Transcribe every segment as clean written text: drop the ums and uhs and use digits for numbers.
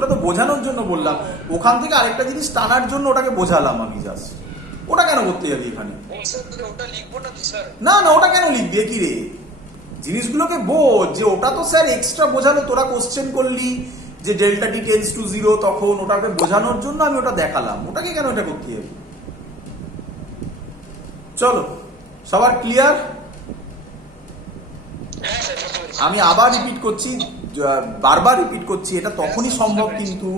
ওটা তো বোঝানোর জন্য বললাম, ওখান থেকে আরেকটা জিনিস টানার জন্য ওটাকে বোঝালাম আমি জাস্ট। ওটা কেন করতে যাবি এখানে? না না, ওটা কেন লিখবি কি রে? জিনিসগুলোকে বোঝ, যে ওটা তো স্যার এক্সট্রা বোঝালো, তোরা কোশ্চেন করলি যে ডেল্টা টি টেন্স টু 0, তখন ওটাকে বোঝানোর জন্য আমি ওটা দেখালাম, ওটাকে কেন এটা করতে যাবি? চলো, সবার ক্লিয়ার? আমি আবার রিপিট করছি, বারবার রিপিট করছি, এটা তখনই সম্ভব কিন্তু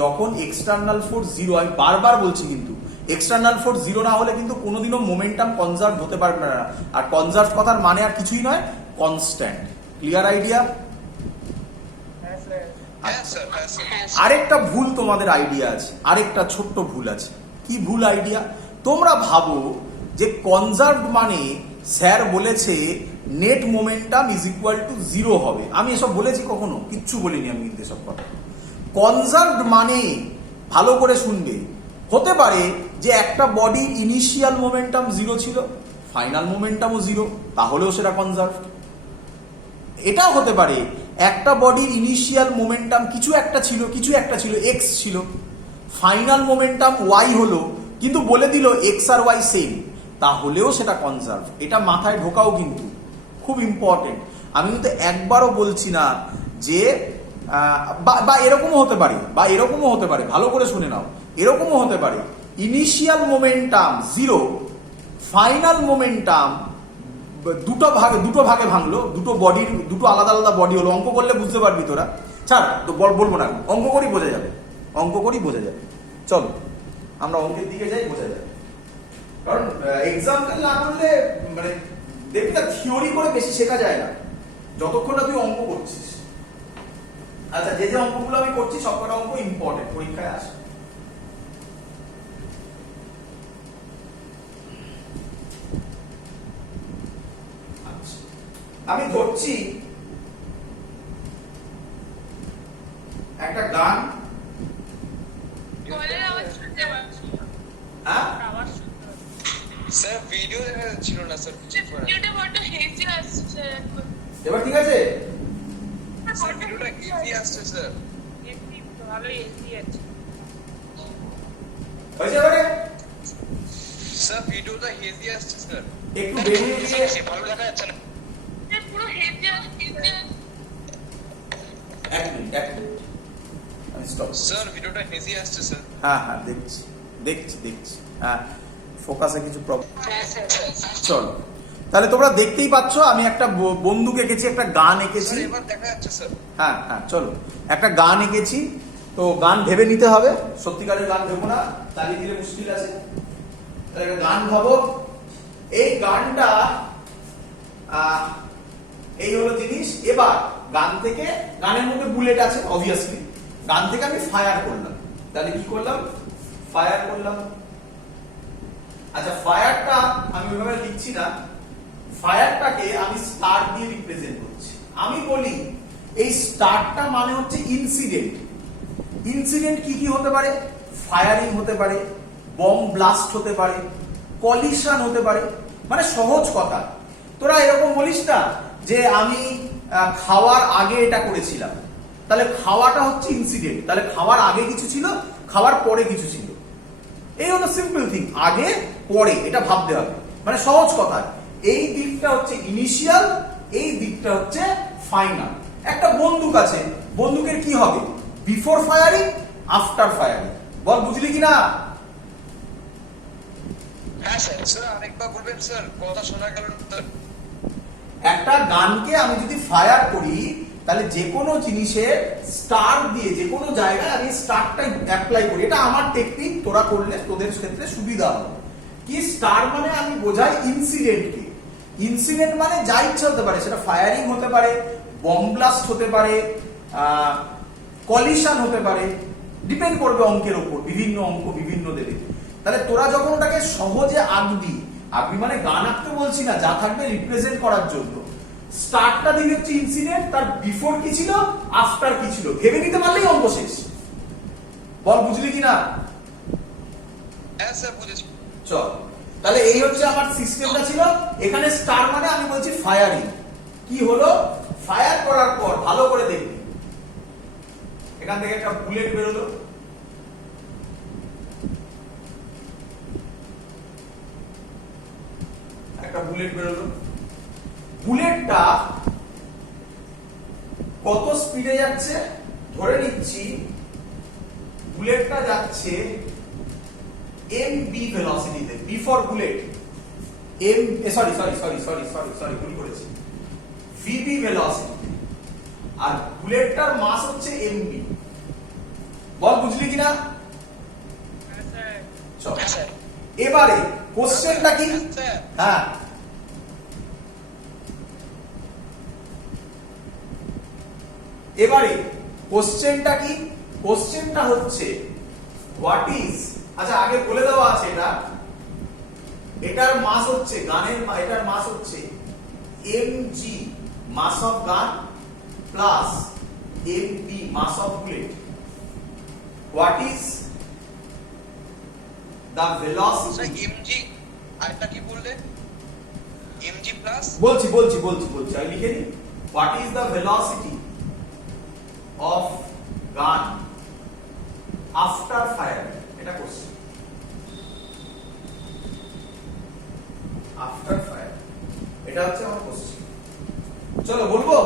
যখন এক্সটার্নাল ফোর্স 0, আমি বারবার বলছি কিন্তু এক্সটার্নাল ফোর্স 0 না হলে কিন্তু কোনোদিনও মোমেন্টাম কনজার্ভ হতে পারবে না। আর কনজার্ভ কথার মানে আর কিছুই নয়, কনস্ট্যান্ট। Clear idea? আরেকটা ভুল তোমাদের আইডিয়া আছে, আরেকটা ছোট্ট ভুল আছে। কি ভুল আইডিয়া? তোমরা ভাবো যে কনজার্ভ মানে স্যার বলেছে net momentum is equal to 0 হবে। আমি এসব বলেছি কখনো? কিচ্ছু বলিনি আমি কিন্তু এসব কথা। কনজার্ভড মানে, ভালো করে শুনবে, হতে পারে যে একটা বডির ইনিশিয়াল মোমেন্টাম 0 ছিল, ফাইনাল মোমেন্টামও 0, তাহলেও সেটা কনজার্ভ। এটাও হতে পারে একটা বডির ইনিশিয়াল মোমেন্টাম কিছু একটা ছিল এক্স ছিল, ফাইনাল মোমেন্টাম ওয়াই হলো, কিন্তু বলে দিল এক্স আর ওয়াই সেম, তাহলেও সেটা কনজার্ভ। এটা মাথায় ঢোকাও কিন্তু খুব ইম্পর্টেন্ট। আমি কিন্তু একবারও বলছি না যে বা এরকমও হতে পারে, ভালো করে শুনে নাও, এরকমও হতে পারে ইনিশিয়াল মোমেন্টাম 0, ফাইনাল মোমেন্টাম দুটো ভাগে ভাঙলো, দুটো আলাদা আলাদা বডি হলো। অঙ্ক করলে বুঝতে পারবি তোরা, ছাড় তো বলবো না, অঙ্ক করেই বোঝা যাবে। চলো আমরা অঙ্কের দিকে যাই, বোঝা যাবে। কারণ এক্সাম্পল না করলে মানে দেখবি না, থিওরি করে বেশি শেখা যায় না যতক্ষণ না তুই অঙ্ক করছিস। আচ্ছা, যে অঙ্কগুলো আমি করছি সবকটা অঙ্ক ইম্পর্টেন্ট, পরীক্ষায় আসে। আমি ধরছি একটা গান, স্যার ভিডিও দেখা ছিল না স্যার, ভিডিওটা বড় হেভি আসছে। এবার ঠিক আছে? ভিডিওটা হেভি আসছে স্যার, হেভি ভালো হেভি আছে। হয়েছে এবারে? স্যার ভিডিওটা হেভি আসছে স্যার, একটু বেরিয়ে গিয়ে ভালো দেখা যাচ্ছে না, পুরো হেভি আসছে। এক মিনিট আমি স্টপ। স্যার ভিডিওটা হেভি আসছে স্যার। হ্যাঁ দেখছি হ্যাঁ, ফোকাসে কিছু প্রবলেম। চলো, তাহলে তোমরা দেখতেই পাচ্ছ আমি একটা বন্দুক এঁকেছি, একটা গান এঁকেছি। এবার দেখা যাচ্ছে স্যার। হ্যাঁ, চলো, একটা গান এঁকেছি। তো গান ভেবে নিতে হবে, সত্যিকারের গান ভেবো না, চালিয়ে দিলে মুশকিল আছে। একটা গান ভাবো। এই গানটা এই হলো জিনিস। এবার গানের মধ্যে বুলেট আছে অবভিয়াসলি, গান থেকে আমি ফায়ার করলাম। তাহলে কি করলাম? ফায়ার করলাম। আচ্ছা, ফায়ারটা আমি ওইভাবে লিখছি না, ফায়ারটাকে আমি স্টার দিয়ে রিপ্রেজেন্ট করছি। আমি বলি এই স্টারটা মানে হচ্ছে ইনসিডেন্ট কি হতে পারে? ফায়ারিং হতে পারে, বম ব্লাস্ট হতে পারে, কলিশন হতে পারে। মানে সহজ কথা, তোরা এরকম বলিস না যে আমি খাওয়ার আগে এটা করেছিলাম, তাহলে খাওয়াটা হচ্ছে ইনসিডেন্ট। তাহলে খাওয়ার আগে কিছু ছিল, খাওয়ার পরে কিছু ছিল। এই হলো সিম্পল থিং, আগে পরে, এটা ভাবতে হবে। মানে সহজ কথা, এই দিকটা হচ্ছে ইনিশিয়াল, এই দিকটা হচ্ছে ফাইনাল। একটা বন্দুক আছে, বন্দুকের কি হবে? Before firing, after firing. বল, বুঝলি কিনা? হ্যাঁ স্যার। স্যার আরেকবার বলবেন স্যার, কথা শোনা গেল না। একটা গানকে আমি যদি ফায়ার করি, তাহলে যে কোনো জিনিসের স্টার দিয়ে যে কোনো জায়গায় আমি স্টারটাই অ্যাপ্লাই করি। এটা আমার টেকনিক, তোরা করলে তোদের ক্ষেত্রে সুবিধা হবে। কি স্টার মানে আমি বোঝাই ইনসিডেন্টকে। ইনসিডেন্ট মানে যা ইচ্ছা হতে পারে, সেটা ফায়ারিং হতে পারে, বম ব্লাস্ট হতে পারে, কলিশন হতে পারে, ডিপেন্ড করবে অঙ্কের উপর। বিভিন্ন অঙ্ক বিভিন্ন দেবে। তাহলে তোরা যখন ওটাকে সহজে আঁকবি মানে গান আঁকতে বলছি না, যা থাকবে রিপ্রেজেন্ট করার জন্য, স্টার্টটা দিবি হচ্ছে ইনসিডেন্ট, তার বিফোর কি ছিল, আফটার কি ছিল, ভেবে নিতে পারলেই অঙ্ক শেষ। বল, বুঝলি কিনা? হ্যাঁ স্যার, বুঝেছি। চল, তাহলে এই হচ্ছে আমার সিস্টেমটা ছিল। এখানে স্টার মানে আমি বলছি ফায়ারিং। কি হলো? ফায়ার করার পর ভালো করে দেখবি, এখান থেকে একটা বুলেট বেরোলো, একটা বুলেট বেরোলো। বুলেটটা কত স্পিডে যাচ্ছে? ধরে নিচ্ছি বুলেটটা যাচ্ছে mb ভেলোসিটিতে। B for bullet, M sorry ভুল করেছি, ভিবি ভেলোসিটি, আর বুলেটটার মাস হচ্ছে mb। বল বুঝলি কিনা? হ্যাঁ স্যার। চল হ্যাঁ স্যার। এবারে কোশ্চেনটা কি? স্যার হ্যাঁ এবারে কোশ্চেনটা কি? কোশ্চেনটা হচ্ছে হোয়াট ইজ, আচ্ছা আগে বলে দেওয়া আছে এটা, এটার মাস হচ্ছে গানের, এটার মাস হচ্ছে mg মাস of gun plus mb mass of bullet. What is the sir velocity? MG আরেকটা কি বললে? এমজি প্লাস বলছি আমি লিখে নি। What is the velocity of gun after fire? এটা কোশ্চেন, আফটার ফায়ার, এটা হচ্ছে আমার কোশ্চেন। চলো বলবো,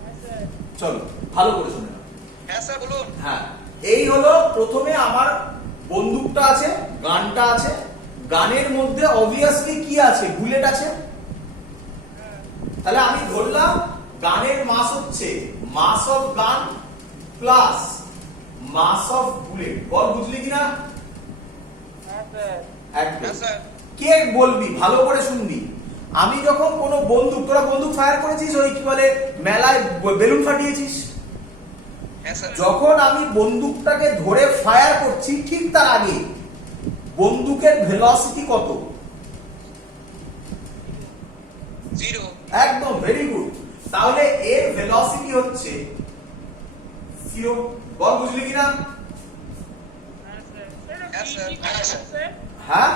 হ্যাঁ স্যার। চলো ভালো করে শুনে নাও। হ্যাঁ স্যার বলুন। হ্যাঁ এই হলো প্রথমে আমার বন্দুকটা আছে, গানটা আছে, গানের মধ্যে অবভিয়াসলি কি আছে? বুলেট আছে। তাহলে আমি ধরলাম গানের মাস হচ্ছে মাস of gun plus mass of bullet. বল বুঝলি কিনা? হ্যাঁ স্যার। একদম। হ্যাঁ স্যার। কে বলবি, ভালো করে শুনবি। আমি যখন কোনো বন্দুক, তোরা বন্দুক ফায়ার করেছিস, ওই কি বলে মেলায় বেলুন ফাটিয়েছিস, হ্যাঁ স্যার। যখন আমি বন্দুকটাকে ধরে ফায়ার করছি ঠিক তার আগে বন্দুকের ভেলোসিটি কত? 0। একদম, ভেরি গুড। তাহলে এর ভেলোসিটি হচ্ছে 0। বল বুঝলি কিনা? হ্যাঁ স্যার। স্যার ভিজি করে স্যার। হ্যাঁ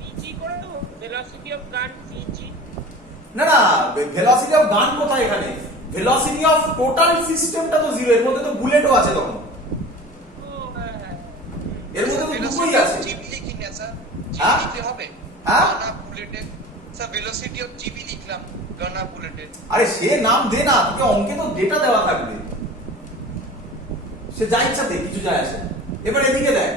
ভিজি করে তো ভেলোসিটি অফ গান ভিজি। না ভেলোসিটি অফ গান কোথায় এখানে? ভেলোসিটি অফ টোটাল সিস্টেমটা তো 0, এর মধ্যে তো বুলেটও আছে তখন, ও হ্যাঁ হ্যাঁ। এর মধ্যে তো দুটোই আছে। জিবি লিখি না স্যার? হ্যাঁ? জিবি লিখতে হবে? হ্যাঁ? গানা বুলেটে স্যার ভেলোসিটি অফ জিবি লিখলাম গানা বুলেটে। আরে সে নাম দে না, তোকে অঙ্কে তো ডেটা দেওয়া থাকবে, সে যা ইচ্ছা দে, কিছু যায় আসে না। এবার এদিকে দেখ,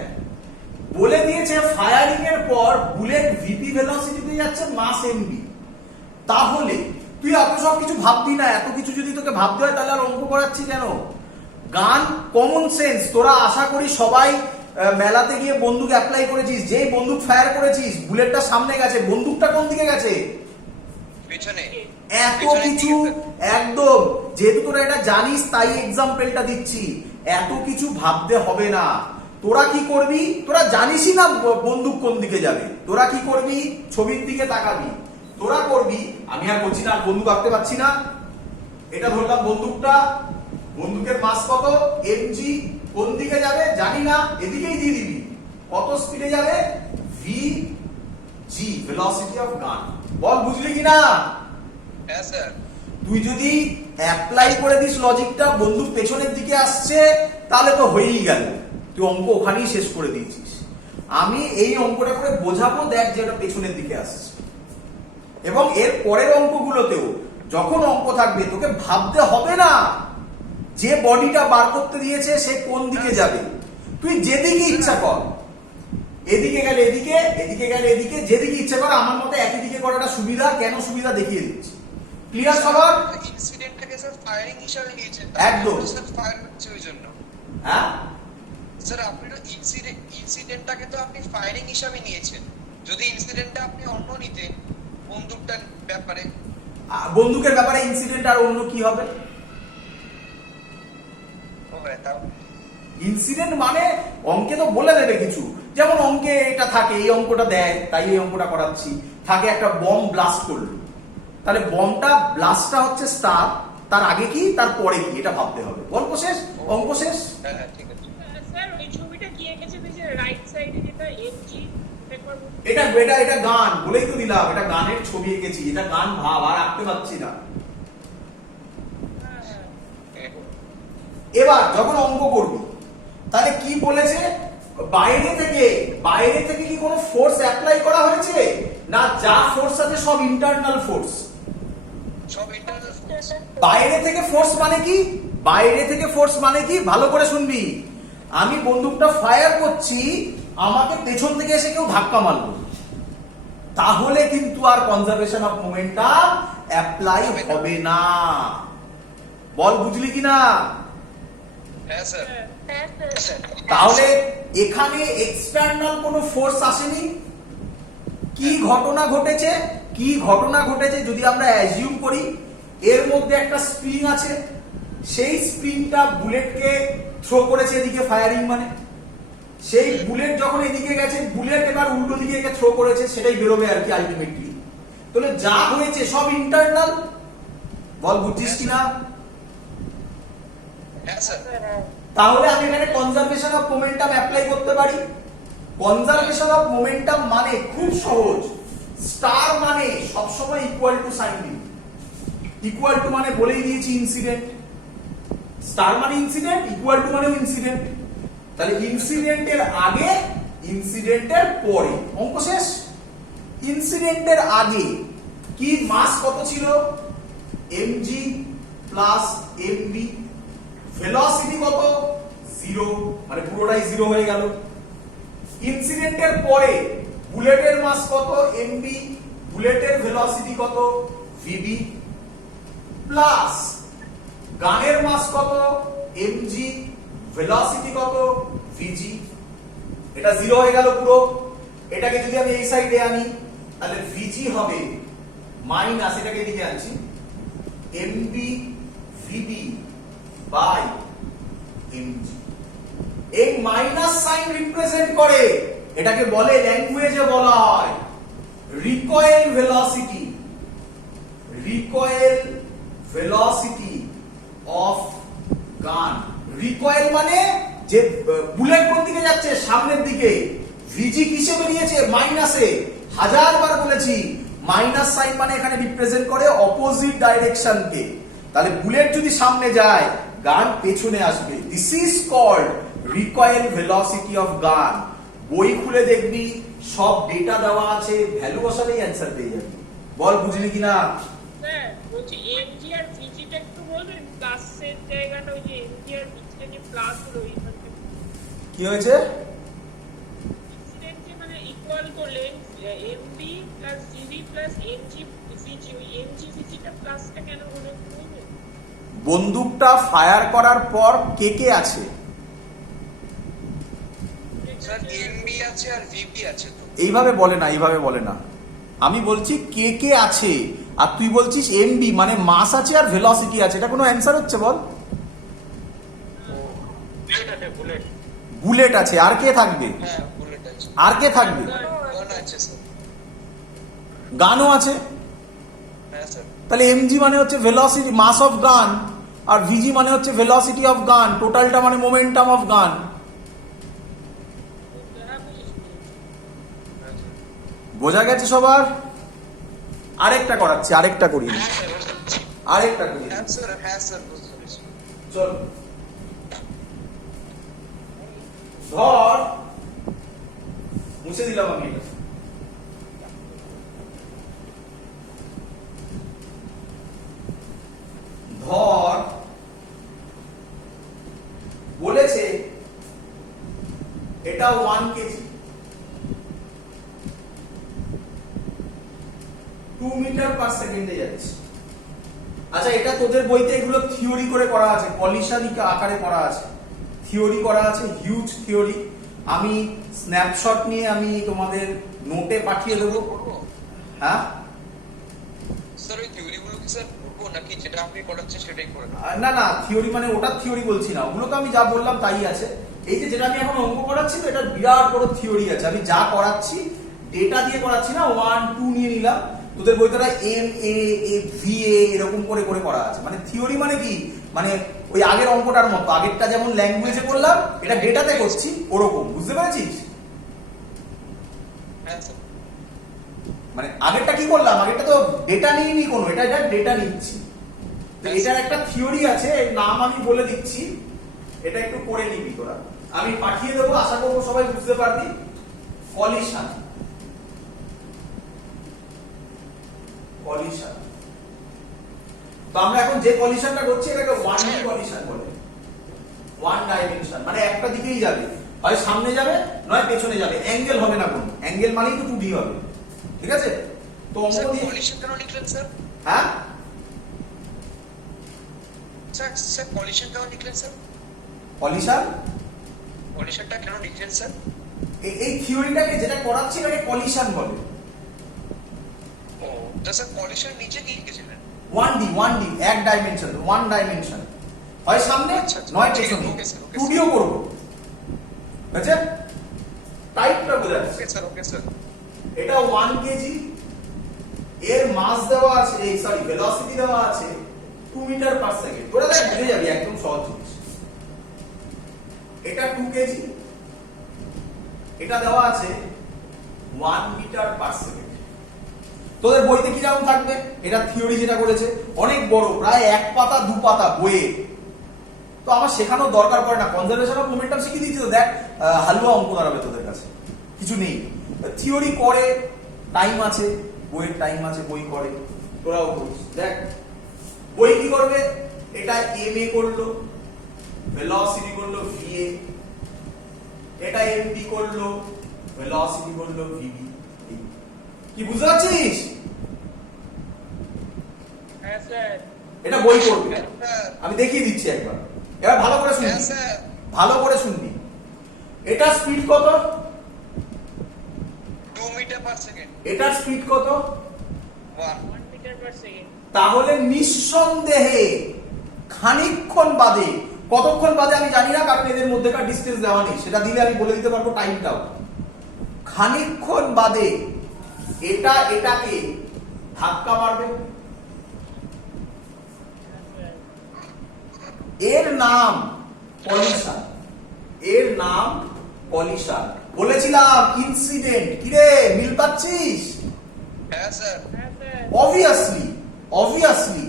বলে দিয়েছে ফায়ারিং এর পর বুলেট ভিপি ভেলোসিটিতে যাচ্ছে মাস এমবি। তাহলে তুই এত সব কিছু ভাববি না, এত কিছু যদি তোকে ভাবতে হয় তাহলে আর অঙ্ক করাচ্ছি কেন? গান কমন সেন্স, তোরা আশা করি সবাই মেলাতে গিয়ে বন্দুক অ্যাপ্লাই করেছিস, যেই বন্দুক ফায়ার করেছিস বুলেটটা সামনে গেছে, বন্দুকটা কোন দিকে গেছে? পেছনে। এত কিছু, একদম, যেহেতু তোরা এটা জানিস তাই এক্সাম্পলটা দিচ্ছি, এত কিছু ভাবতে হবে না। তোরা কি করবি? তোরা জানিসই না বন্দুক কোন দিকে যাবে, তোরা কি করবি? ছবির দিকে তাকাবি। তোরা করবি, আমি আর বলছি না, আর বন্দুক আঁকতে পারছি না, এটা ধরলাম বন্দুকটা, বন্দুকের মাস কত? এমজি। কোন দিকে যাবে জানি না, এদিকেই দিয়ে দিবি। কত স্পিডে যাবে? ভি জি, ভেলোসিটি অফ গান। বল বুঝলি কিনা? হ্যাঁ স্যার। তুই যদি অ্যাপ্লাই করে দিস লজিকটা, বন্দুক পেছনের দিকে আসছে, তাহলে তো হয়েই গেল, তুই অঙ্ক ওখানেই শেষ করে দিয়েছিস। আমি এই অঙ্কটা করে বোঝাবো, দেখ যে এটা পেছনের দিকে আসছে। এবং এর পরের অঙ্কগুলোতেও যখন অঙ্ক থাকবে তোকে ভাবতে হবে না যে বডিটা বার করতে দিয়েছে সে কোন দিকে যাবে, তুই যেদিকে ইচ্ছা কর, এদিকে গেলে এদিকে, এদিকে গেলে এদিকে, যেদিকে ইচ্ছা কর। আমার মতে একই দিকে করাটা সুবিধা, কেন সুবিধা দেখিয়ে দিচ্ছি। ক্লিয়ার সবার? ইনসিডেন্টটাকে স্যার ফায়ারিং হিসাবে নিয়েছেন। একদম। স্যার ফায়ার হচ্ছে ওই জন্য। হ্যাঁ স্যার আপনি তো ইনসিডেন্টটাকে তো আপনি ফায়ারিং হিসাবে নিয়েছেন। যদি ইনসিডেন্টটা আপনি অন্য নিতেন বন্দুকটার ব্যাপারে। বন্দুকের ব্যাপারে ইনসিডেন্ট আর অন্য কি হবে? ও হ্যাঁ তাও। ইনসিডেন্ট মানে অঙ্কে তো বলে দেবে কিছু, যেমন অঙ্কে এটা থাকে, এই অঙ্কটা দেয় তাই এই অঙ্কটা করাচ্ছি। থাকে একটা বম ব্লাস্ট করলো, তাহলে বমটা ব্লাস্টটা হচ্ছে স্টার, তার আগে কি তার পরে কি, এটা ভাবতে হবে। গল্প শেষ, অঙ্ক শেষ। হ্যাঁ হ্যাঁ ঠিক আছে। স্যার ওই ছবিটা কি এঁকেছে যে রাইট সাইডে যেটা এমজি একবার এটা এটা এটা গান বলেই তো দিলাম, এটা গানের ছবি এঁকেছি, এটা গান ভাব, আর আঁকতে পারছি না। হ্যাঁ হ্যাঁ এবার যখন অঙ্ক করবি তাহলে কি বলেছে, বাইরে থেকে কি কোনো ফোর্স অ্যাপ্লাই করা হয়েছে, না যা ফোর্স আছে সব ইন্টারনাল ফোর্স? সব ইন্টারনাল ফোর্স। বাইরে থেকে ফোর্স মানে কি, বাইরে থেকে ফোর্স মানে কি ভালো করে শুনবি। আমি বন্দুকটা ফায়ার করছি, আমাকে পেছন থেকে এসে কেউ ধাক্কা মারলো, তাহলে কিন্তু আর কনজারভেশন অফ মোমেন্টাম অ্যাপ্লাই হবে না। বল বুঝলি কিনা? হ্যাঁ স্যার। তাহলে এখানে এক্সটার্নাল কোনো ফোর্স আসেনি। কি ঘটনা ঘটেছে, কি ঘটনা ঘটেছে যদি আমরা অ্যাজিউম করি এর মধ্যে একটা স্প্রিং আছে, সেই স্প্রিংটা বুলেটকে থ্রো করেছে এদিকে, ফায়ারিং মানে সেই বুলেট যখন এদিকে গেছে, বুলেট এবার উল্টো দিকে একে থ্রো করেছে, সেটাই বেরোবে আর কি আলটিমেটলি। তাহলে যা হয়েছে সব ইন্টারনাল। বল বুঝছিস কিনা? হ্যাঁ স্যার। তাহলে আমি এখানে কনজারভেশন অফ মোমেন্টাম অ্যাপ্লাই করতে পারি। কনজারভেশন অফ মোমেন্টাম মানে খুব সহজ, স্টার মানে সবসময় ইকুয়াল টু সাইন বি। ইকুয়াল টু মানে বলেই দিয়েছি ইনসিডেন্ট, স্টার মানে ইনসিডেন্ট, ইকুয়াল টু মানে ইনসিডেন্ট। তাহলে ইনসিডেন্টের আগে, ইনসিডেন্টের পরে, অঙ্ক শেষ। ইনসিডেন্টের আগে কি মাস কত ছিল, mg প্লাস mb, ভেলোসিটি কত, 0, মানে পুরোটাই 0 হয়ে গেল। ইনসিডেন্টের পরে বুলেটের মাস কত, mb, বুলেটের ভেলোসিটি কত, vb, প্লাস গানের মাস কত, mg, ভেলোসিটি কত, vg। এটা 0 হয়ে গেল পুরো। এটাকে যদি আমি এই সাইডে আনি তাহলে vg হবে মাইনাস, এটাকে এদিকে আনছি, mb vb বাই mg। এই মাইনাস সাইন রিপ্রেজেন্ট করে, এটাকে বলে, ল্যাঙ্গুয়েজে বলা হয় recoil velocity, recoil velocity of গান। রিকয়েল মানে যে বুলেট কোন দিকে যাচ্ছে, সামনের দিকে। ভিজি কিসে বেরিয়েছে, মাইনাসে। হাজারবার বলেছি মাইনাস সাইন মানে এখানে রিপ্রেজেন্ট করে অপোজিট ডাইরেকশনকে। তাহলে বুলেট যদি সামনে যায়, গান পেছনে আসবে। This is called recoil velocity of gun. বই খুলে দেখবি সব ডেটা দেওয়া আছে, ভ্যালু বসালেই অ্যান্সার পেয়ে যাবি। বল বুঝলি কিনা? স্যার বলছি এমজি আর ভিজিটা একটু বলবেন, প্লাসের জায়গাটা ওই যে এমজি আর ভিজিটা যে প্লাস হলো ওইখানটা কি হয়েছে? ইনসিডেন্টকে মানে ইকুয়াল করলে MB plus GB plus MG ভিজি, ওই এমজি ভিজিটা প্লাসটা কেন হলো একটু বলবেন? বন্দুকটা ফায়ার করার পর কে কে আছে? স্যার এমবি আছে আর ভিপি আছে তো। এইভাবে বলে না, এইভাবে বলে না। আমি বলছি কে কে আছে, আর তুই বলছিস এমবি মানে মাস আছে আর ভেলোসিটি আছে। এটা কোনো অ্যান্সার হচ্ছে? বল। বুলেট আছে, আর কে থাকবে? হ্যাঁ বুলেট আছে। আর কে থাকবে? গান আছে স্যার। গানও আছে। হ্যাঁ স্যার। তাহলে এমজি মানে হচ্ছে ভেলোসিটি, মাস অফ গান, আর ভিজি মানে হচ্ছে ভেলোসিটি অফ গান, টোটালটা মানে মোমেন্টাম অফ গান। বোঝা গেছে সবার? আরেকটা করাচ্ছি, আরেকটা করি, আরেকটা করি। হ্যাঁ স্যার, হ্যাঁ স্যার বুঝতে পেরেছি। চল, ধর, মুছে দিলাম আমি এটা। ধর বলেছে এটা 1 কেজি, 2 মিটার পার সেকেন্ডে যাচ্ছে। আচ্ছা, এটা তোদের বইতে এগুলো থিওরি করে করা আছে, পলিশানিক আকারে করা আছে, থিওরি করা আছে, হিউজ থিওরি। আমি স্ন্যাপশট নিয়ে আমি তোমাদের নোটে পাঠিয়ে দেবো। হ্যাঁ স্যার ওই থিওরিগুলো কি স্যার পড়বো নাকি যেটা আপনি পড়াচ্ছেন সেটাই করে নেব? না না, থিওরি মানে ওটা থিওরি বলছি না, ওগুলো তো আমি যা বললাম তাই আছে। এই যে যেটা আমি এখন অঙ্ক করাচ্ছি তো, এটা বিরাট বড় থিওরি আছে। আমি যা করাচ্ছি ডেটা দিয়ে করাচ্ছি না, 1 2 নিয়ে নিলাম। তোদের বইটা এম এ ভি এ এরকম করে করে করা আছে। মানে থিওরি মানে কি, মানে ওই আগের অঙ্কটার মতো, আগেরটা যেমন ল্যাঙ্গুয়েজে করলাম, এটা ডেটাতে করছি ওরকম। বুঝতে পেরেছিস? হ্যাঁ স্যার। মানে আগেরটা কি করলাম, আগেরটা তো ডেটা নিইনি কোনো, এটা ডেটা নিচ্ছি। তো এটার একটা থিওরি আছে, এর নাম আমি বলে দিচ্ছি। এটা একটু করে নিবি তোরা, আমি পাঠিয়ে দেবো, আশা করবো সবাই বুঝতে পারবি। Collision, collision. তো আমরা এখন যে কলিশনটা করছি এটাকে ওয়ান ডি কলিশন বলে। ওয়ান ডাইমেনশন মানে একটা দিকেই যাবে, হয় সামনে যাবে নয় পেছনে যাবে, অ্যাঙ্গেল হবে না কোনো, অ্যাঙ্গেল মানেই তো 2D হবে, ঠিক আছে? তো অঙ্ক স্যার দিয়ে কলিশন কেন লিখলেন স্যার? হ্যাঁ স্যার কলিশন কেন লিখলেন স্যার? কলিশন, কলিশনটা কেন লিখলেন স্যার? এই থিওরিটাকে যেটা করাচ্ছি এটাকে কলিশন বলে। ও তা স্যার কলিশন নিচে কি লিখেছিলেন? 1D, 1D, এক ডাইমেনশন, ওয়ান ডাইমেনশন, হয় সামনে আচ্ছা, আচ্ছা, নয় ঠিক আছে, পেছনে, ওকে স্যার, ওকে 2Dও করবো, বুঝেছেন? টাইপটা বোঝা যাচ্ছে। Okay sir, okay sir. এটা 1 কেজি, এর মাস দেওয়া আছে, এই সরি ভেলোসিটি দেওয়া আছে 2 মিটার পার সেকেন্ড। ওটা দেখ বুঝে যাবি, একদম সহজ জিনিস। এটা 2 কেজি, এটা দেওয়া আছে 1 মিটার পার সেকেন্ড। তোদের বইতে কি রকম থাকবে? এটা থিওরি যেটা করেছে অনেক বড়, প্রায় 1 পাতা 2 পাতা বইয়ে, তো আমার শেখানোর দরকার পড়ে না, কনজারভেশন অফ মোমেন্টাম শিখিয়ে দিয়েছি তো। দেখ হালুয়া অঙ্ক দাঁড়াবে তোদের কাছে, কিছু নেই। থিওরি করে, টাইম আছে, বইয়ের টাইম আছে, বই করে, তোরাও করিস। দেখ বই কি করবে, এটা এম এ করলো, ভেলোসিটি করলো ভিএ, এটা এমবি করলো, ভেলোসিটি করলো ভিবি। কি বুঝতে পারছিস? হ্যাঁ স্যার। এটা বই করবে, স্যার আমি দেখিয়ে দিচ্ছি একবার, এবার ভালো করে শুনবি, হ্যাঁ স্যার। ভালো করে শুনবি। এটা স্পিড কত? 2 মিটার পার সেকেন্ড। এটার স্পিড কত? 1 1 মিটার পার সেকেন্ড। তাহলে নিঃসন্দেহে খানিকক্ষণ বাদে, কতক্ষণ বাদে আমি জানি না, কারণ এদের মধ্যেকার ডিসটেন্স দেওয়া নেই, সেটা দিলে আমি বলে দিতে পারবো টাইমটাও। খানিকক্ষণ বাদে এটা এটাকে ধাক্কা মারবে, এর নাম কলিশন, এর নাম কলিশন। বলেছিলাম ইনসিডেন্ট, কিরে মিল পাচ্ছিস? হ্যাঁ স্যার। হ্যাঁ স্যার। অবভিয়াসলি, অবভিয়াসলি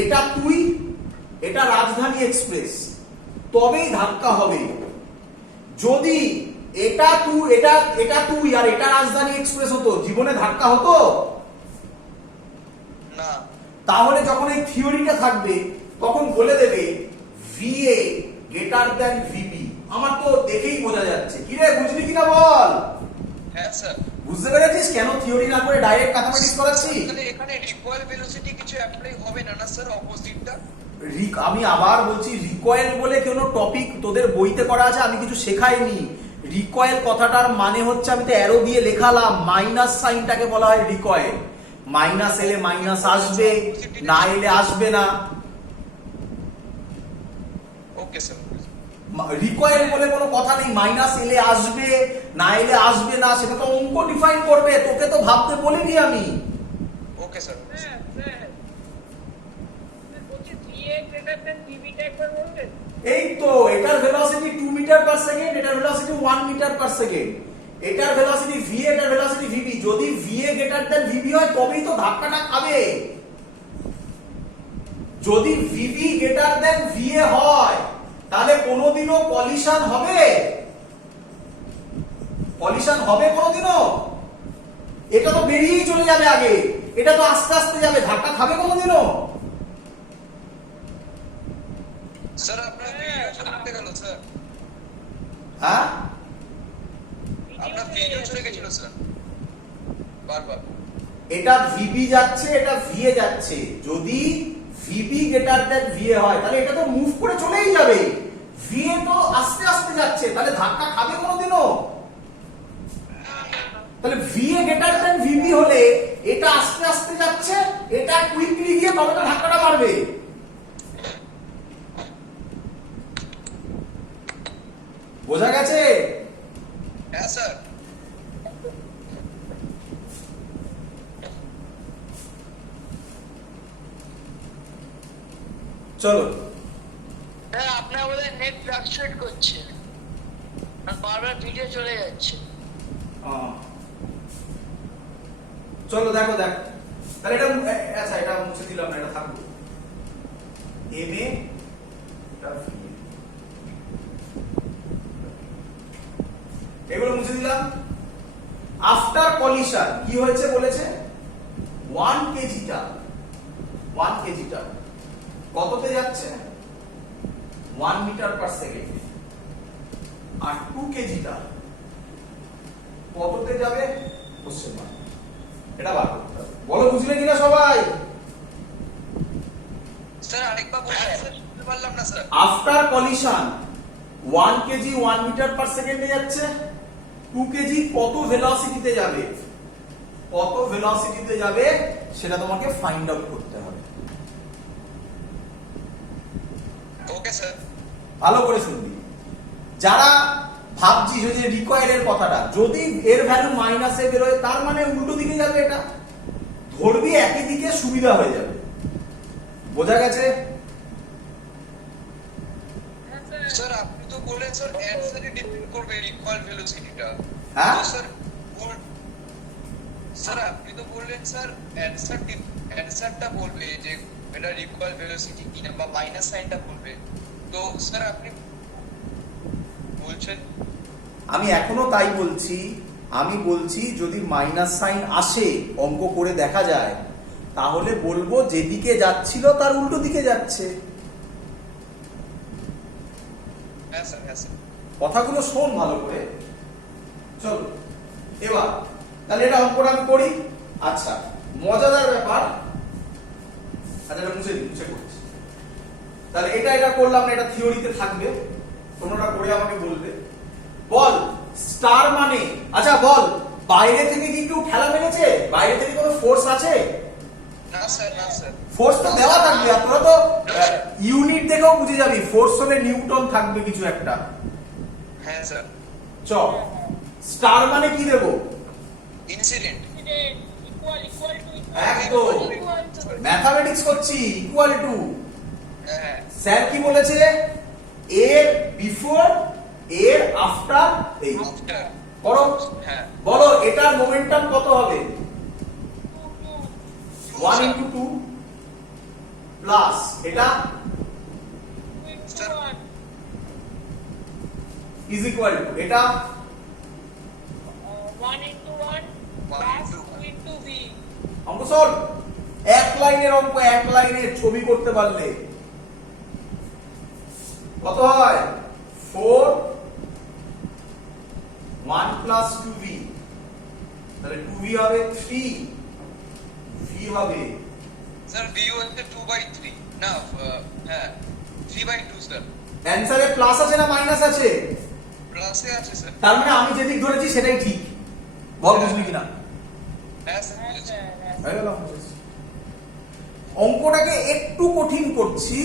এটা তুই, এটা রাজধানী এক্সপ্রেস, তবেই ধাক্কা হবে। যদি এটা তুই, এটা তুই আর এটা রাজধানী এক্সপ্রেস হতো, জীবনে ধাক্কা হতো না। তাহলে যখন এই থিওরিটা থাকবে তখন বলে দেবে ভিএ গ্রেটার দ্যান ভিবি। আমার তো দেখেই বোঝা যাচ্ছে, কি রে বুঝলি কিনা বল? হ্যাঁ স্যার। বুঝতে পেরেছিস কেন থিওরি না করে ডাইরেক্ট ম্যাথমেটিক্স করাচ্ছি? তাহলে এখানে রিকয়েল ভেলোসিটি কিছু অ্যাপ্লাই হবে না না স্যার, অপোজিটটা? আমি আবার বলছি, রিকয়েল বলে কোনো টপিক তোদের বইতে করা আছে, আমি কিছু শেখাইনি। রিকয়েল কথাটার মানে হচ্ছে, আমি তো অ্যারো দিয়ে লেখালাম, মাইনাস সাইনটাকে বলা হয় রিকয়েল। মাইনাস এলে মাইনাস আসবে, না এলে আসবে না। Okay sir. রিকয়েল বলে কোনো কথা নেই, মাইনাস এলে আসবে, না এলে আসবে না, সেটা তো অঙ্ক ডিফাইন করবে, তোকে তো ভাবতে বলিনি আমি। Okay sir. হ্যাঁ স্যার। বলছি VA গ্রেটার দ্যান VB টা একবার বলবেন? এই তো এটার ভেলোসিটি 2 মিটার পার সেকেন্ড, এটার ভেলোসিটি 1 মিটার পার সেকেন্ড। এটার ভেলোসিটি v, এটার ভেলোসিটি vb। যদি va গ্রেটার দ্যান vb হয় তবেই তো ধাক্কাটা খাবে। যদি vb গ্রেটার দ্যান va হয় তাহলে কোনোদিনও কলিশন হবে? কলিশন হবে কোনোদিনও? এটা তো বেরিয়েই চলে যাবে আগে, এটা তো আস্তে আস্তে যাবে, ধাক্কা খাবে কোনোদিনও? স্যার আপনার ভিডিও চলে গেল স্যার। হ্যাঁ আপনার ভিডিও চলে গেছিল স্যার বারবার। এটা ভিবি যাচ্ছে, এটা ভিএ যাচ্ছে। যদি ভিবি গ্রেটার দ্যান ভিএ হয় তাহলে এটা তো মুভ করে চলেই যাবে। ভিএ তো আস্তে আস্তে যাচ্ছে, তাহলে ধাক্কা খাবে কোনোদিনও? তাহলে ভিএ গ্রেটার দ্যান ভিবি হলে এটা আস্তে আস্তে যাচ্ছে, এটা কুইকলি গিয়ে তবে তো ধাক্কাটা মারবে। বোঝা গেছে? হ্যাঁ স্যার। চলো। হ্যাঁ আপনার বোধহয় নেট ফ্লাকচুয়েট করছে আর বারবার ভিডিও চলে যাচ্ছে। চলো দেখো দেখো, তাহলে এটা আচ্ছা এটা মুছে দিলাম না, এটা থাকবে। এম এ এটা ভি, এগুলো মুছে দিলাম। আফটার কলিশন কি হয়েছে বলেছে 1 কেজিটা কততে যাচ্ছে 1 মিটার পার সেকেন্ড, আর 2 কেজিটা কততে যাবে কোশ্চেন মার্ক। এটা বার করতে হবে। বলো বুঝলে কিনা সবাই? স্যার আরেকবার বলুন স্যার, বুঝতে পারলাম না sir. After collision 1 kg 1 metre per সেকেন্ডে যাচ্ছে, 2 কেজি কত ভেলোসিটিতে যাবে, সেটা তোমাকে ফাইন্ড আউট করতে হবে। Okay sir. ভালো করে শুনবি। যারা ভাবছিস যে রিকোয়ার্ডের কথাটা, যদি এর ভ্যালু মাইনাসে বেরোয় তার মানে উল্টো দিকে যাবে, এটা ধরবি একই দিকে, সুবিধা হয়ে যাবে। বোঝা গেছে? হ্যাঁ স্যার। স্যার আপনি তো বললেন স্যার অ্যান্সারই ডিপেন্ড করবে রিকয়েল ভেলোসিটিটা। হ্যাঁ? তো স্যার আপনি তো বললেন স্যার অ্যান্সারটা বলবে যে এটা রিকয়েল ভেলোসিটি কিনা বা মাইনাস সাইনটা বলবে। তো স্যার আপনি বলছেন আমি এখনো তাই বলছি। আমি বলছি যদি মাইনাস সাইন আসে, অঙ্ক করে দেখা যায়, তাহলে বলবো যেদিকে যাচ্ছিল তার উল্টো দিকে যাচ্ছে। হ্যাঁ স্যার, হ্যাঁ স্যার। কথাগুলো শোন ভালো করে। চলো এবার তাহলে এটা অঙ্কটা আমি করি। আচ্ছা, মজাদার ব্যাপার। আচ্ছা, এটা মুছে করছি। তাহলে এটা করলাম না, এটা থিওরিতে থাকবে, তোমরা করে আমাকে বলবে। বল স্টার মানে, আচ্ছা বল বাইরে থেকে কি কেউ ঠেলা মেরেছে? বাইরে থেকে কোনো ফোর্স আছে? না স্যার, না স্যার। ফোর্স তো দেওয়া থাকবে, আর তোরা তো ইউনিট দেখেও বুঝে যাবি ফোর্স হলে নিউটন থাকবে কিছু একটা। হ্যাঁ স্যার। চ স্টার মানে কি দেবো? ইনসিডেন্ট। ইকুয়াল টু একদম ম্যাথমেটিক্স করছি। ইকুয়াল টু, হ্যাঁ স্যার কি বলেছে? এর বিফোর, এর আফটার, এই আফটার। করো। হ্যাঁ। বলো এটার মোমেন্টাম কত হবে? 1 স্যার। into 2 প্লাস এটা স্যার। ইজ ইকুয়াল টু এটা 1 into 1 plus 2 into v। অঙ্ক সল। এক লাইনের অঙ্ক, এক লাইনের ছবি করতে পারলে কত হয়? 4 1 plus 2v, তাহলে 2v হবে 3, v হবে স্যার v হচ্ছে 2/3 না হ্যাঁ 3/2 স্যার। অ্যানসারে প্লাস আছে না মাইনাস আছে? প্লাসে আছে স্যার। তার মানে আমি যেদিক ধরেছি সেটাই ঠিক। বল বুঝলি কিনা? হ্যাঁ স্যার, হ্যাঁ বুঝেছি। স্যার, হ্যাঁ হয়ে গেল। অঙ্কটাকে একটু কঠিন করছি,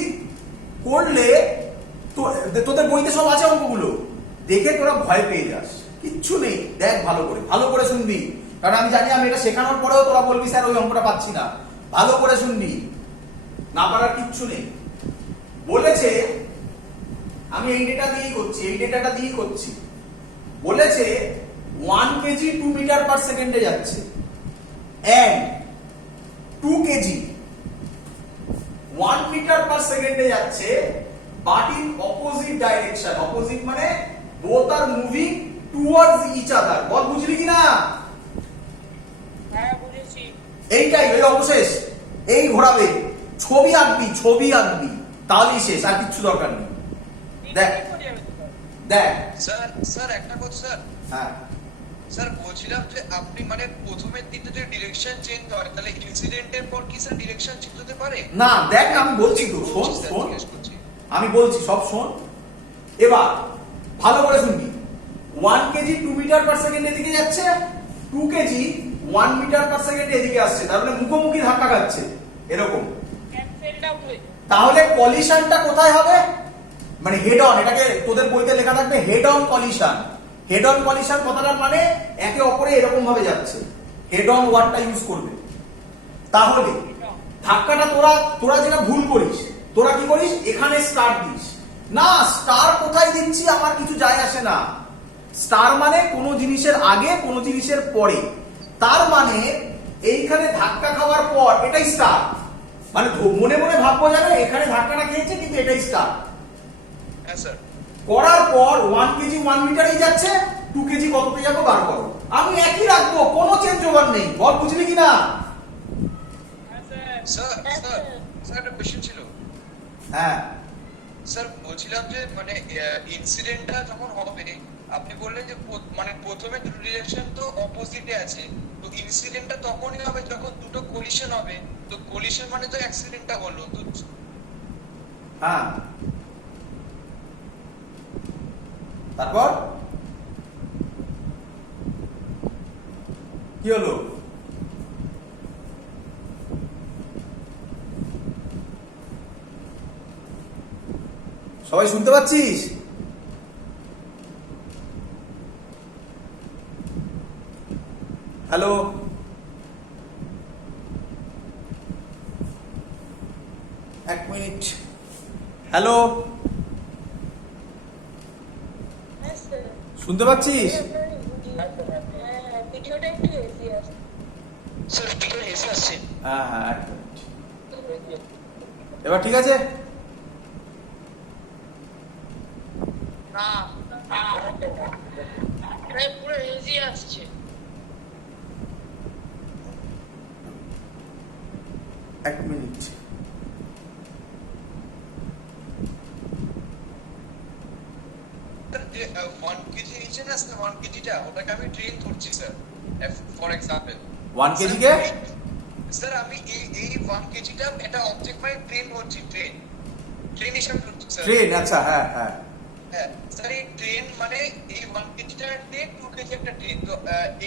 করলে তোদের বইতে সব আছে অঙ্কগুলো, দেখে তোরা ভয় পেয়ে যাস। কিচ্ছু নেই, দেখ ভালো করে শুনবি, কারণ আমি জানি আমি এটা শেখানোর পরেও তোরা বলবি স্যার ওই অঙ্কটা পাচ্ছি না। ভালো করে শুনবি, না পারার কিচ্ছু নেই। বলেছে, আমি এই ডেটাটা দিয়েই করছি। বলেছে 1 কেজি 2 মিটার পার সেকেন্ডে যাচ্ছে, and 2 কেজি 1 মিটার পার সেকেন্ডে যাচ্ছে, but in opposite direction. Opposite মানে both are moving towards each other. বল বুঝলি কিনা? হ্যাঁ বুঝেছি। এইটাই এর অবশেষ। এই ঘোরাবে, ছবি আঁকবি, তাহলেই শেষ, আর কিচ্ছু দরকার নেই। দেখ দেখ স্যার একটা কথা স্যার। হ্যাঁ স্যার বলছিলাম যে আপনি মানে প্রথমের দিকে যে ডিরেকশন চেঞ্জ হয়, তাহলে ইনসিডেন্টের পর কি স্যার ডিরেকশন চেঞ্জ হতে পারে? না, দেখ না, আমি বলছি তো, শোন, আমি বলছি সব শোন। এবার ভালো করে শুনবি। 1 কেজি 2 মিটার পার সেকেন্ড এদিকে যাচ্ছে, 2 কেজি 1 মিটার পার সেকেন্ড এদিকে আসছে, তার মানে মুখোমুখি ধাক্কা খাচ্ছে এরকম। ক্যান্সেলড আউট হয়ে তাহলে কলিশনটা কোথায় হবে? মানে হেড অন, এটাকে তোদের বইতে লেখা থাকবে head on collision. Head on collision কথাটার মানে একে অপরে এরকম ভাবে যাচ্ছে, হেড অন ওয়ার্ডটা ইউজ করবে। তাহলে ধাক্কাটা তোরা যেটা ভুল করিস, তোরা কি করিস? এখানে স্টার দিস না। স্টার কোথায় দিচ্ছি আমার কিছু যায় আসে না। স্টার মানে কোন জিনিসের আগে কোন জিনিসের পরে, তার মানে এইখানে ধাক্কা খাওয়ার পর এটাই স্টার। মানে মনে মনে ভাববো যাবে এখানে ধাক্কাটা খেয়েছে, কিন্তু এটাই স্টার। হ্যাঁ স্যার। করার পর 1 কেজি 1 মিটারেই যাচ্ছে, 2 কেজি কত পেয়ে যাবো বার করো। আমি একই রাখবো, কোনো চেঞ্জ ওভার নেই। বল বুঝলি কি না? হ্যাঁ স্যার। স্যার স্যার স্যার একটা কোশ্চেন ছিল হ্যাঁ স্যার, বলছিলাম যে মানে ইনসিডেন্টটা যখন হবে আপনি বললেন যে মানে প্রথমে দুটো ডিরেকশন তো অপোজিটে আছে, তো ইনসিডেন্টটা তখনই হবে যখন দুটো কোলিশন হবে, তো কোলিশন মানে তো অ্যাক্সিডেন্টটা হলো তো। হ্যাঁ, তারপর কি হলো? সবাই শুনতে পাচ্ছিস? হ্যালো, এক মিনিট। হ্যালো, হ্যাঁ স্যার। শুনতে পাচ্ছিস? হ্যাঁ, ভিডিওটা একটু হেভি আছে। স্যার ভিডিও এসে আসছে। হ্যাঁ হ্যাঁ, এক মিনিট। এবার ঠিক আছে? না পুরো হেজি আসছে। এক মিনিট। যে 1 কেজি নিচে না স্যার, 1 কেজিটা ওটাকে আমি ট্রেন ধরছি sir, for example 1 KG K? Sir আমি এই 1 কেজিটা এটা অবজেক্ট মানে ট্রেন ধরছি, ট্রেন হিসাবে ধরছি স্যার। ট্রেন, আচ্ছা, হ্যাঁ হ্যাঁ। হ্যাঁ স্যার, এই ট্রেন মানে এই 1 কেজিটা ট্রেন, 2 কেজি একটা ট্রেন, তো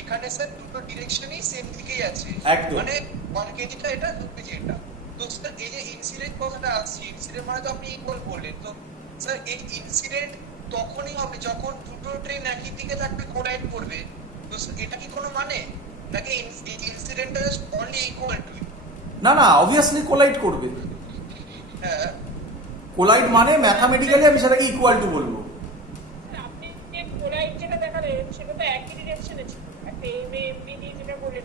এখানে স্যার দুটো ডিরেকশনই সেম দিকেই আছে, একদম। মানে 1 কেজিটা এটা, 2 কেজি এটা। তো স্যার এই যে ইনসিডেন্ট কথাটা আসছে, ইনসিডেন্ট মানে তো আপনি ইকুয়াল বললেন, তো স্যার এই ইনসিডেন্ট তখনই হবে যখন দুটো ট্রেন একই দিকে থাকবে, কোলাইড করবে, তো স্যার এটা কি কোনো মানে, নাকি ইনসিডেন্টটা জাস্ট অনলি ইকুয়াল টু? না না, অবভিয়াসলি কোলাইড করবে। হ্যাঁ কোলাইড মানে ম্যাথামেটিক্যালি আমি সেটাকে ইকুয়াল টু বলবো। স্যার, আপনি যে কোলাইড যেটা দেখালেন সেটা তো একই ডিরেকশনে ছিল। একটা এমবি দিয়ে যেটা বললেন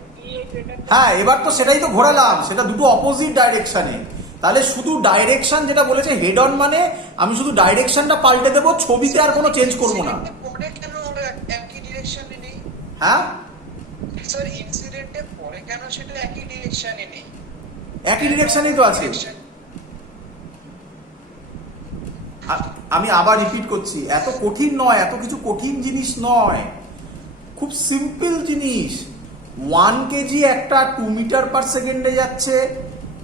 এটা। হ্যাঁ, এবার তো সেটাই তো ঘোরালাম, সেটা দুটো অপোজিট ডাইরেকশনে। তাহলে শুধু ডাইরেকশন যেটা বলেছে হেড অন, মানে আমি শুধু ডাইরেকশনটা পাল্টে দেবো, ছবিতে আর কোনো চেঞ্জ করবো না। পরে কেন একই ডিরেকশনে নেই? হ্যাঁ, স্যার ইনসিডেন্টে পরে কেন সেটা একই ডিরেকশনে নেই? একই ডিরেকশনেই তো আছে। আমি আবার রিপিট করছি, এত কঠিন নয়, এত কিছু কঠিন জিনিস নয়, খুব সিম্পল জিনিস। 1 কেজি একটা 2 মিটার পার সেকেন্ডে যাচ্ছে,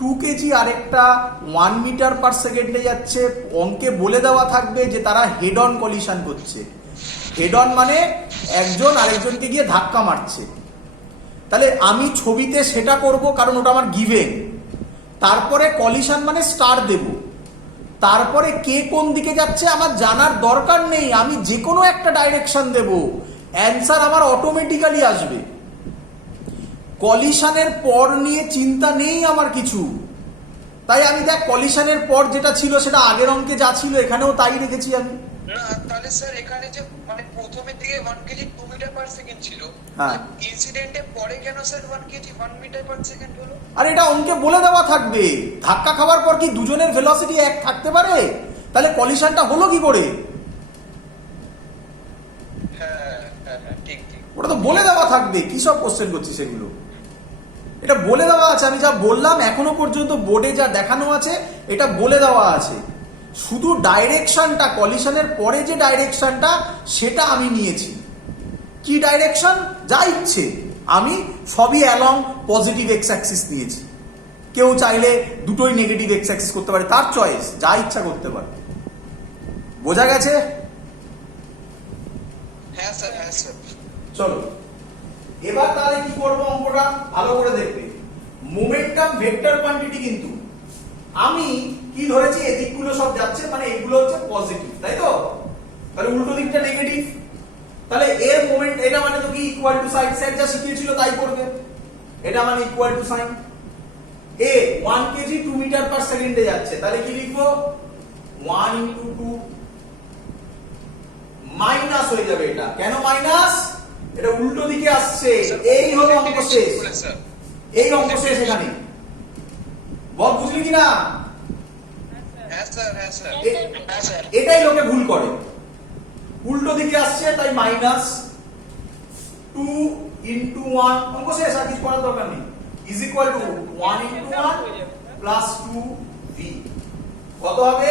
2 কেজি আরেকটা 1 মিটার পার সেকেন্ডে যাচ্ছে। অঙ্কে বলে দেওয়া থাকবে যে তারা হেড অন কলিশন করছে। হেড অন মানে একজন আরেকজনকে গিয়ে ধাক্কা মারছে। তাহলে আমি ছবিতে সেটা করব, কারণ ওটা আমার গিভেন। তারপরে কলিশন মানে স্টার দেব, তারপরে কে কোন দিকে যাচ্ছে আমার জানার দরকার নেই, আমি যে কোনো একটা ডাইরেকশন দেব, অ্যান্সার আমার অটোমেটিক্যালি আসবে। কলিশনের পর নিয়ে চিন্তা নেই আমার কিছু। তাই আমি দেখ, কলিশনের পর যেটা ছিল সেটা আগের অঙ্কে যা ছিল এখানেও তাই রেখেছি আমি। না তাহলে স্যার এখানে যে মানে প্রথমের দিকে 1 কেজি 2 মিটার পার সেকেন্ড ছিল, হ্যাঁ। ইনসিডেন্টে পরে কেন sir 1 kg 1 metre per second হলো? আর এটা অঙ্কে বলে দেওয়া থাকবে, ধাক্কা খাওয়ার পর কি দুজনের ভেলোসিটি এক থাকতে পারে? তাহলে কলিশনটা হলো কি করে? হ্যাঁ হ্যাঁ হ্যাঁ, ঠিক ঠিক। ওটা তো বলে দেওয়া থাকবে, কি সব কোশ্চেন করছিস সেগুলো? এটা বলে দেওয়া আছে, আমি যা বললাম এখনো পর্যন্ত বোর্ডে যা দেখানো আছে এটা বলে দেওয়া আছে। শুধু ডাইরেকশনটা, কলিশনের পরে যে ডাইরেকশনটা সেটা আমি নিয়েছি। কি ডাইরেকশন? যা ইচ্ছে, আমি সবই অ্যালং পজিটিভ এক্স অ্যাক্সিস নিয়েছি। কেউ চাইলে দুটোই নেগেটিভ এক্স অ্যাক্সিস করতে পারে, তার চয়েস, যা ইচ্ছা করতে পারে। বোঝা গেছে? হ্যাঁ স্যার, হ্যাঁ স্যার। চলো এবার তাহলে কি করবো, অঙ্কটা ভালো করে দেখবে। মোমেন্টাম ভেক্টর কোয়ান্টিটি, কিন্তু আমি কি ধরেছি, এদিকগুলো সব যাচ্ছে, মানে এগুলো হচ্ছে পজিটিভ, তাই তো? তাহলে উল্টো দিকটা নেগেটিভ। তাহলে এর মোমেন্ট, এটা মানে তো কি ইকুয়াল টু সাইড, সাইড যা শিখিয়েছিল তাই করবে। এটা মানে ইকুয়াল টু সাইন। এ 1 কেজি 2 মিটার পার সেকেন্ডে যাচ্ছে, তাহলে কি লিখবো? 1 ইনটু 2 মাইনাস হয়ে যাবে। এটা কেন মাইনাস? এটা উল্টো দিকে আসছে। এই হলো অঙ্ক শেষ, এই অঙ্ক শেষ। এখানে বল বুঝলি কিনা? হ্যাঁ স্যার, হ্যাঁ স্যার, হ্যাঁ স্যার। এটাই লোকে ভুল করে, উল্টো দিকে আসছে তাই মাইনাস, 2 into 1 অঙ্ক শেষ, আর কিছু করার দরকার নেই, is equal to 1 into 1 plus 2v। কত হবে?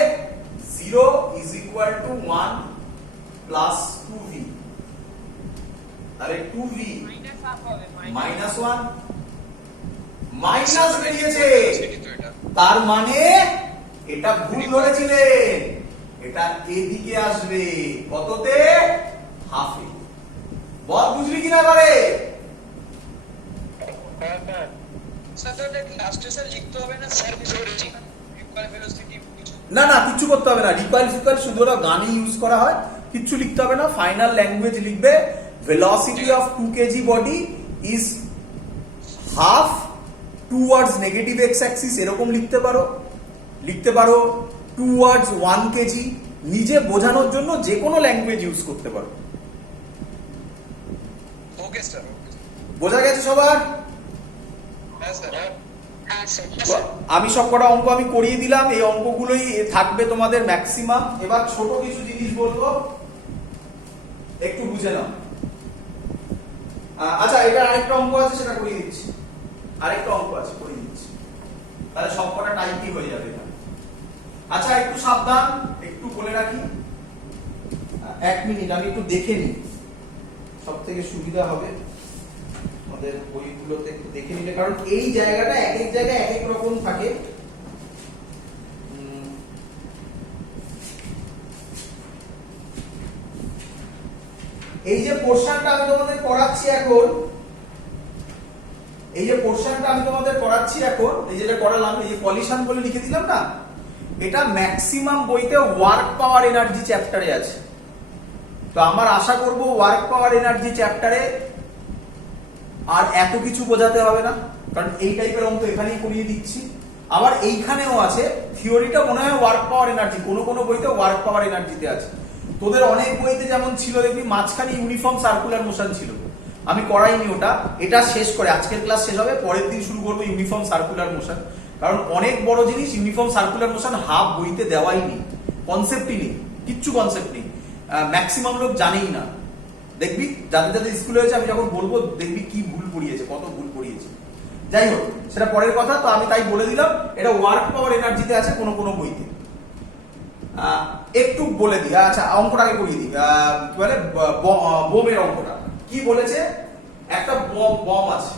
0 is equal to 1 plus 2v, তাহলে 2v মাইনাস হাফ হবে মাইনাস 1 মাইনাস বেরিয়েছে, সেটি তো এটা তার মানে এটা ভুল ধরেছিলেন, এটা এদিকে আসবে কততে? হাফে। বল বুঝলি কিনা এবারে? স্যার তো এটা লাস্টে স্যার লিখতে হবে না স্যার ধরেছি ইকুয়াল ভেলোসিটি কিছু না না কিচ্ছু করতে হবে না, রিকয়েল ফিকয়েল শুধু ওরা গানে ইউজ করা হয়, কিচ্ছু লিখতে হবে না। ফাইনাল ল্যাঙ্গুয়েজ লিখবে velocity of 2 kg body is half towards negative x Axis, এরকম লিখতে পারো, লিখতে পারো টুয়ার্ডস 1 kg, নিজে বোঝানোর জন্য যে কোনো ল্যাঙ্গুয়েজ ইউজ করতে পারো। ওকে স্যার ওকে বোঝা গেছে সবার? হ্যাঁ স্যার হ্যাঁ স্যার তো আমি সব কটা অঙ্ক আমি করিয়ে দিলাম, এই অঙ্কগুলোই থাকবে তোমাদের ম্যাক্সিমাম। এবার ছোট কিছু জিনিস বলবো, একটু বুঝে নাও। আচ্ছা, এটা আরেকটা অঙ্ক আছে, সেটা করিয়ে দিচ্ছি, আরেকটা অঙ্ক আছে করিয়ে দিচ্ছি, তাহলে সব কটা টাইপই হয়ে যাবে এখানে। আচ্ছা একটু সাবধান, একটু বলে রাখি, 1 মিনিট আমি একটু দেখে নিই, সব থেকে সুবিধা হবে আমাদের বইগুলোতে একটু দেখে নিলে, কারণ এই জায়গাটা এক এক জায়গায় এক এক রকম থাকে। এই যে পোরশনটা আমি তোমাদের পড়াচ্ছি এখন, এই যে পোরশনটা আমি তোমাদের পড়াচ্ছি এখন, এই যেটা করালাম, এই যে পলিউশন বলে লিখে দিলাম না, এটা ম্যাক্সিমাম বইতে ওয়ার্ক পাওয়ার এনার্জি চ্যাপ্টারে আছে। তো আমার আশা করব ওয়ার্ক পাওয়ার এনার্জি চ্যাপ্টারে আর এত কিছু বোঝাতে হবে না, কারণ এই টাইপের অঙ্ক এখানেই করিয়ে দিচ্ছি। আবার এইখানেও আছে থিওরিটা, মনে হয় ওয়ার্ক পাওয়ার এনার্জি, কোনো কোনো বইতে ওয়ার্ক পাওয়ার এনার্জিতে আছে। তোদের অনেক বইতে যেমন ছিল দেখবি মাঝখানে ইউনিফর্ম সার্কুলার মোশন ছিল, আমি করাইনি ওটা, এটা শেষ করে আজকের ক্লাস শেষ হবে, পরের দিন শুরু করবো ইউনিফর্ম সার্কুলার মোশন, কারণ অনেক বড় জিনিস ইউনিফর্ম সার্কুলার মোশন হাফ বইতে দেওয়াই নেই, কনসেপ্টই নেই, কিচ্ছু কনসেপ্ট নেই, ম্যাক্সিমাম লোক জানেই না। দেখবি যাদের যাদের স্কুলে হয়েছে আমি যখন বলবো দেখবি কি ভুল পড়িয়েছে, কত ভুল পড়িয়েছে। যাই হোক সেটা পরের কথা, তো আমি তাই বলে দিলাম এটা ওয়ার্ক পাওয়ার এনার্জিতে আছে কোনো কোনো বইতে। একটু বলে দিই, আচ্ছা অঙ্কটাকে করিয়ে দিই, কি বলে বোমের অঙ্কটা কি বলেছে, একটা বম আছে,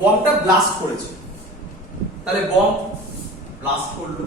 বমটা ব্লাস্ট করেছে, তাহলে বম ব্লাস্ট করলো,